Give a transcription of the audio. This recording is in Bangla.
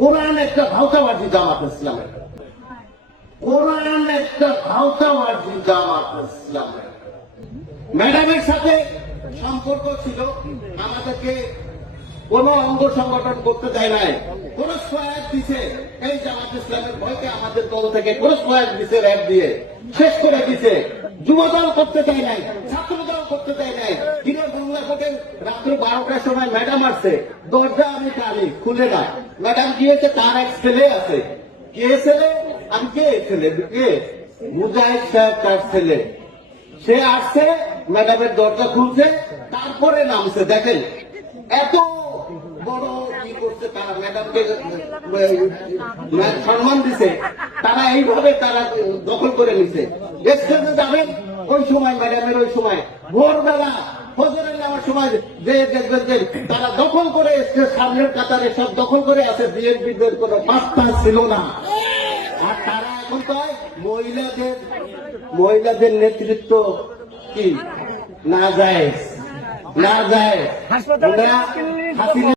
কোরআন একটা জামাত ইসলামের কোরআন একটা জামাত ইসলামের ম্যাডামের সাথে সম্পর্ক ছিল, আমাদেরকে কোন অঙ্গ সংগঠন করতে দেয় নাই। কোন সহায়ক দিছে, এই জামাত ইসলামের ভয়কে আমাদের দল থেকে কোন সহায়ক দিছে, র্যাব দিয়ে, শেষ করে দিছে। যুবদল করতে চাই নাই ছাত্র দল করতে দেয় ম্যাডামের দরজা খুলছে, তারপরে নামছে, দেখেন। এত বড় কি করছে তারা? ম্যাডামকে সম্মান দিছে। তারা এইভাবে তারা দখল করে নিছে। স্টেজে যাবেন, ওই সময়, ম্যাডামের ওই সময়। ভোরবেলা ফজরের নেওয়ার সময় যে দেখবেন যে তারা দখল করে এসছে সামনের কাতারে সব দখল করে আছে বিএনপিদের কোনো ছিল না। আর তারা এখন কয়? মহিলাদের মহিলাদের নেতৃত্ব কি? না যায় না যায়।